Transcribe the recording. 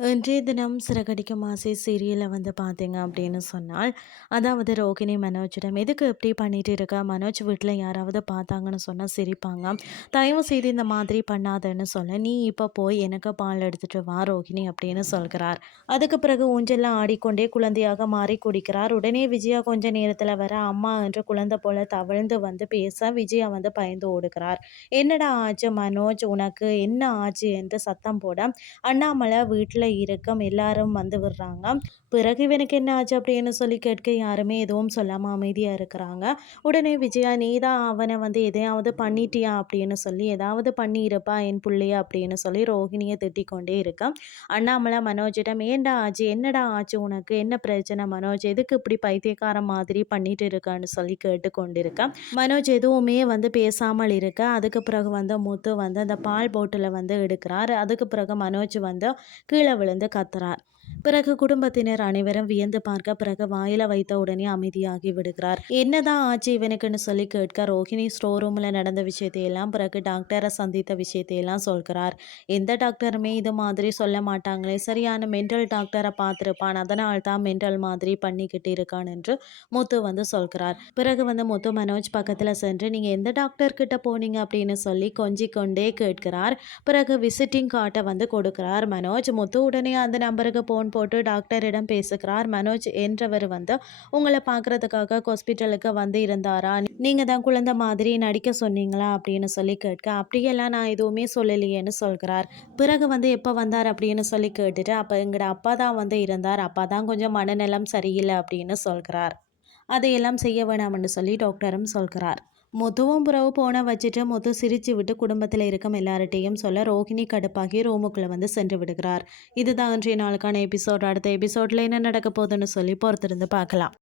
இன்றைய தினம் சிறகடிக்கும் ஆசை சீரியலில் வந்து பார்த்தீங்க அப்படின்னு சொன்னால் அதாவது ரோகிணி மனோஜிடம் எதுக்கு இப்படி பண்ணிட்டு இருக்க? மனோஜ் வீட்டில் யாராவது பார்த்தாங்கன்னு சொன்னால் சிரிப்பாங்க. தயவு செய்து இந்த மாதிரி பண்ணாதன்னு சொல்ல நீ இப்போ போய் எனக்கு பால் எடுத்துகிட்டு வா ரோகிணி அப்படின்னு சொல்கிறார். அதுக்கு பிறகு ஊஞ்செல்லாம் ஆடிக்கொண்டே குழந்தையாக மாறி குடிக்கிறார். உடனே விஜயா கொஞ்ச நேரத்தில் வர அம்மா என்று குழந்தை போல தவழ்ந்து வந்து பேச விஜயா வந்து பயந்து ஓடுகிறார். என்னடா ஆச்சு மனோஜ்? உனக்கு என்ன ஆச்சு? என்று சத்தம் போட அண்ணாமலை வீட்டில் இருக்கம் எல்லாரும் வந்து விடுறாங்க. பிறகு இவனுக்கு என்ன ஆச்சு அப்படின்னு சொல்லி கேட்க யாருமே எதுவும் சொல்லாமல் அமைதியாக இருக்கிறாங்க. உடனே விஜயா நீ தான் அவனை வந்து எதையாவது பண்ணிட்டியா? அப்படின்னு சொல்லி ஏதாவது பண்ணியிருப்பா என் பிள்ளைய? அப்படின்னு சொல்லி ரோஹிணியை திட்டிக் கொண்டே இருக்கான் அண்ணாமலை மனோஜிடம் ஏண்டா ஆச்சு? என்னடா ஆச்சு உனக்கு? என்ன பிரச்சனை மனோஜ்? எதுக்கு இப்படி பைத்தியக்கார மாதிரி பண்ணிட்டு இருக்கான்னு சொல்லி கேட்டு கொண்டிருக்கான் மனோஜ் எதுவுமே வந்து பேசாமல் இருக்க. அதுக்கு பிறகு வந்து முத்து வந்து அந்த பால் போட்டில் வந்து எடுக்கிறார். அதுக்கு பிறகு மனோஜ் வந்து கீழே விழுந்து கத்துறார். பிறகு குடும்பத்தினர் அனைவரும் வியந்து பார்க்க பிறகு வாயில வைத்த உடனே அமைதியாகி விடுகிறார். என்னதான் ஆச்சு இவனுக்குன்னு சொல்லி கேட்க ரோஹிணி ஸ்டோர் ரூம்ல நடந்த விஷயத்தையெல்லாம் பிறகு டாக்டரை சந்தித்த விஷயத்தையெல்லாம் சொல்கிறார். எந்த டாக்டருமே இது மாதிரி சொல்ல மாட்டாங்களே. சரியான மென்டல் டாக்டரை பார்த்துருப்பான். அதனால் தான் மென்டல் மாதிரி பண்ணிக்கிட்டு இருக்கான் என்று முத்து வந்து சொல்கிறார். பிறகு வந்து முத்து மனோஜ் பக்கத்தில் சென்று நீங்கள் எந்த டாக்டர் கிட்ட போனீங்க? அப்படின்னு சொல்லி கொஞ்சிக்கொண்டே கேட்கிறார். பிறகு விசிட்டிங் கார்டை வந்து கொடுக்கிறார் மனோஜ். முத்து உடனே அந்த நம்பருக்கு போன் போட்டு டாக்டரிடம் பேசுகிறார். மனோஜ் என்றவர் வந்து உங்களை பார்க்குறதுக்காக ஹாஸ்பிட்டலுக்கு வந்து இருந்தாரா? நீங்கள் தான் குழந்தை மாதிரி நடிக்க சொன்னீங்களா? அப்படின்னு சொல்லி கேட்க அப்படியெல்லாம் நான் எதுவுமே சொல்லலையேன்னு சொல்கிறார். பிறகு வந்து எப்போ வந்தார்? அப்படின்னு சொல்லி கேட்டுட்டு அப்போ எங்களோட அப்பா தான் வந்து இருந்தார். அப்பா தான் கொஞ்சம் மனநலம் சரியில்லை அப்படின்னு சொல்கிறார். அதையெல்லாம் செய்ய வேணாம்னு சொல்லி டாக்டரும் சொல்கிறார். முதுவும் புறவு போன வச்சுட்டு முத்து சிரிச்சு விட்டு குடும்பத்தில் இருக்கும் எல்லார்ட்டையும் சொல்ல ரோஹிணி கடுப்பாகி ரூமுக்குள்ளே வந்து சென்று விடுகிறார். இதுதான் இன்றைய நாளுக்கான எபிசோட் அடுத்த எபிசோடில் என்ன நடக்க போகுதுன்னு சொல்லி பொறுத்திருந்து பார்க்கலாம்.